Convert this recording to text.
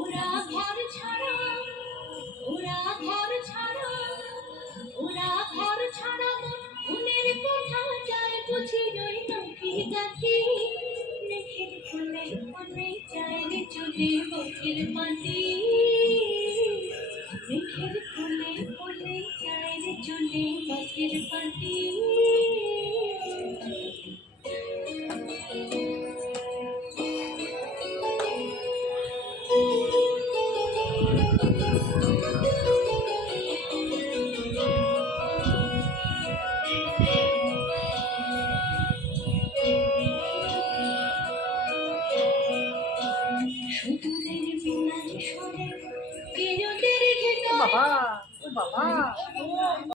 ওরা ঘর ছাড়া ওরা ঘর ছাড়া ওরা ঘর ছাড়া মনের কথা যায় বুঝি রই নাকি গাছি মেঘের কোলে মনে যায় রে চলে বকের পাতি মেঘের কোলে মনে যায় রে চলে বকের পাতি